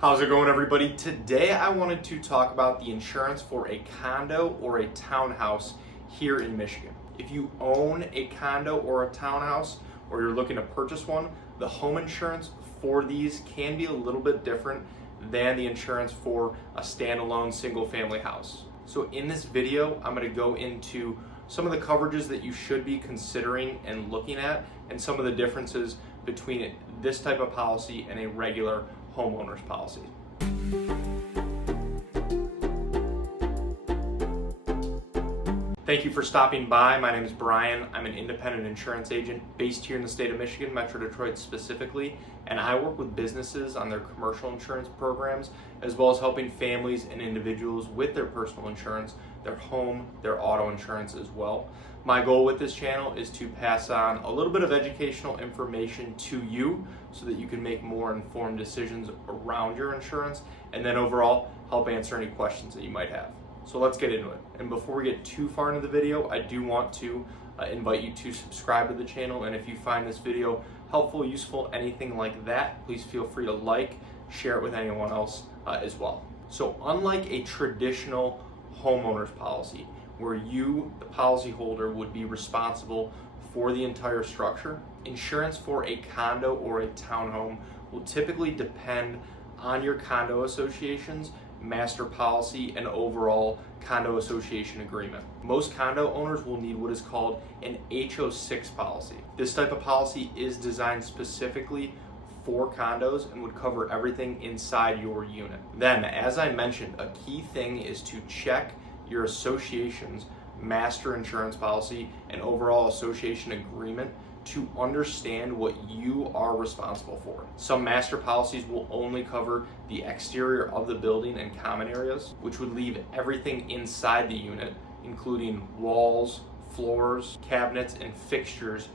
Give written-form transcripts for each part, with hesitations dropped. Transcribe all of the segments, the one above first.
How's it going, everybody? Today I wanted to talk about the insurance for a condo or a townhouse here in Michigan. If you own a condo or a townhouse, or you're looking to purchase one, the home insurance for these can be a little bit different than the insurance for a standalone single family house. So in this video, I'm going to go into some of the coverages that you should be considering and looking at, and some of the differences between this type of policy and a regular homeowners policy. Thank you for stopping by. My name is Brian. I'm an independent insurance agent based here in the state of Michigan, Metro Detroit specifically, and I work with businesses on their commercial insurance programs, as well as helping families and individuals with their personal insurance, their home, their auto insurance as well. My goal with this channel is to pass on a little bit of educational information to you so that you can make more informed decisions around your insurance, and then overall help answer any questions that you might have. So let's get into it. And before we get too far into the video, I do want to invite you to subscribe to the channel. And if you find this video helpful, useful, anything like that, please feel free to like, share it with anyone else as well. So unlike a traditional homeowners policy, where you, the policyholder, would be responsible for the entire structure, insurance for a condo or a townhome will typically depend on your condo association's master policy and overall condo association agreement. Most condo owners will need what is called an HO6 policy. This type of policy is designed specifically for condos and would cover everything inside your unit. Then, as I mentioned, a key thing is to check your association's master insurance policy and overall association agreement to understand what you are responsible for. Some master policies will only cover the exterior of the building and common areas, which would leave everything inside the unit, including walls, floors, cabinets, and fixtures,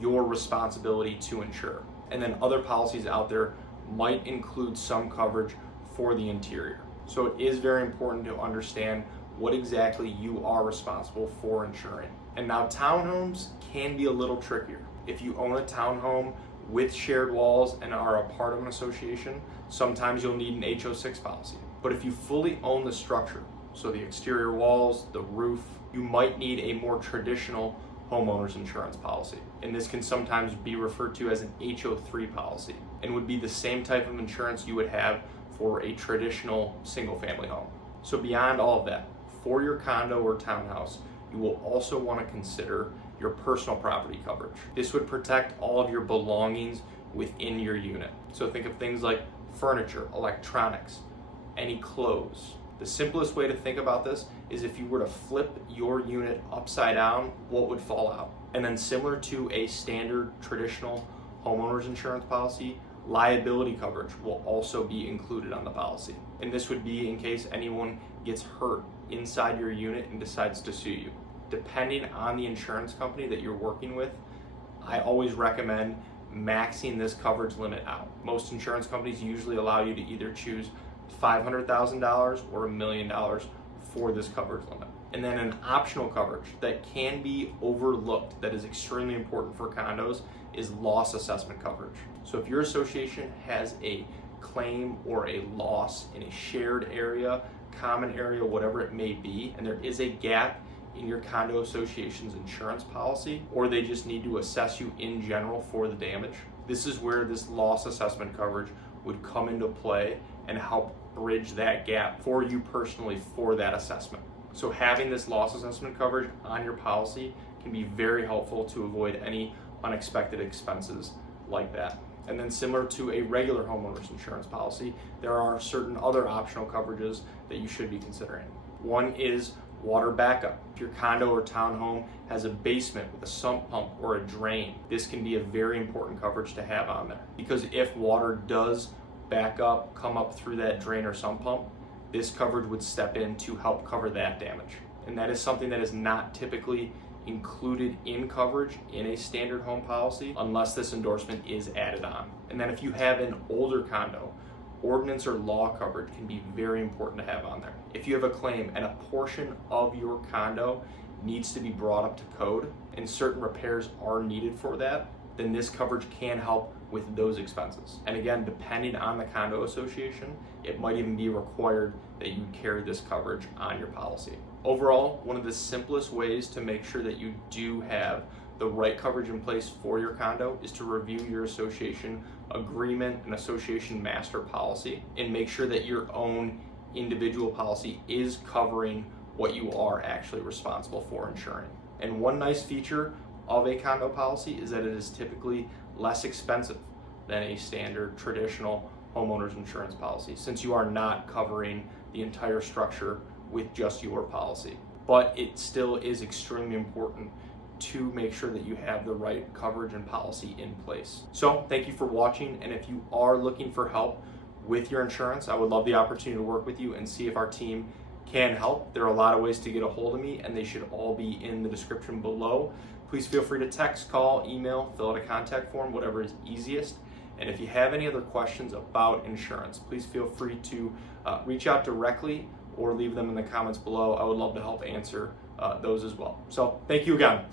your responsibility to insure. And then other policies out there might include some coverage for the interior. So it is very important to understand what exactly you are responsible for insuring. And now townhomes can be a little trickier. If you own a townhome with shared walls and are a part of an association, sometimes you'll need an HO6 policy. But if you fully own the structure, so the exterior walls, the roof, you might need a more traditional homeowners insurance policy. And this can sometimes be referred to as an HO3 policy, and would be the same type of insurance you would have for a traditional single family home. So beyond all of that, for your condo or townhouse, you will also want to consider your personal property coverage. This would protect all of your belongings within your unit. So think of things like furniture, electronics, any clothes. The simplest way to think about this is if you were to flip your unit upside down, what would fall out? And then similar to a standard traditional homeowners insurance policy, liability coverage will also be included on the policy. And this would be in case anyone gets hurt inside your unit and decides to sue you. Depending on the insurance company that you're working with, I always recommend maxing this coverage limit out. Most insurance companies usually allow you to either choose $500,000 or $1 million for this coverage limit. And then an optional coverage that can be overlooked that is extremely important for condos is loss assessment coverage. So if your association has a claim or a loss in a shared area, common area, whatever it may be, and there is a gap in your condo association's insurance policy, or they just need to assess you in general for the damage, this is where this loss assessment coverage would come into play and help bridge that gap for you personally for that assessment. So having this loss assessment coverage on your policy can be very helpful to avoid any unexpected expenses like that. And then similar to a regular homeowners insurance policy, there are certain other optional coverages that you should be considering. One is water backup. If your condo or townhome has a basement with a sump pump or a drain, this can be a very important coverage to have on there. Because if water does back up, come up through that drain or sump pump, this coverage would step in to help cover that damage. And that is something that is not typically included in coverage in a standard home policy unless this endorsement is added on. And then if you have an older condo, ordinance or law coverage can be very important to have on there. If you have a claim and a portion of your condo needs to be brought up to code and certain repairs are needed for that, then this coverage can help with those expenses. And again, depending on the condo association, it might even be required that you carry this coverage on your policy. Overall, one of the simplest ways to make sure that you do have the right coverage in place for your condo is to review your association agreement and association master policy and make sure that your own individual policy is covering what you are actually responsible for insuring. And one nice feature of a condo policy is that it is typically less expensive than a standard traditional homeowners insurance policy, since you are not covering the entire structure with just your policy. But it still is extremely important to make sure that you have the right coverage and policy in place. So thank you for watching, and if you are looking for help with your insurance, I would love the opportunity to work with you and see if our team can help. There are a lot of ways to get a hold of me, and they should all be in the description below. Please feel free to text, call, email, fill out a contact form, whatever is easiest. And if you have any other questions about insurance, please feel free to reach out directly or leave them in the comments below. I would love to help answer those as well. So thank you again.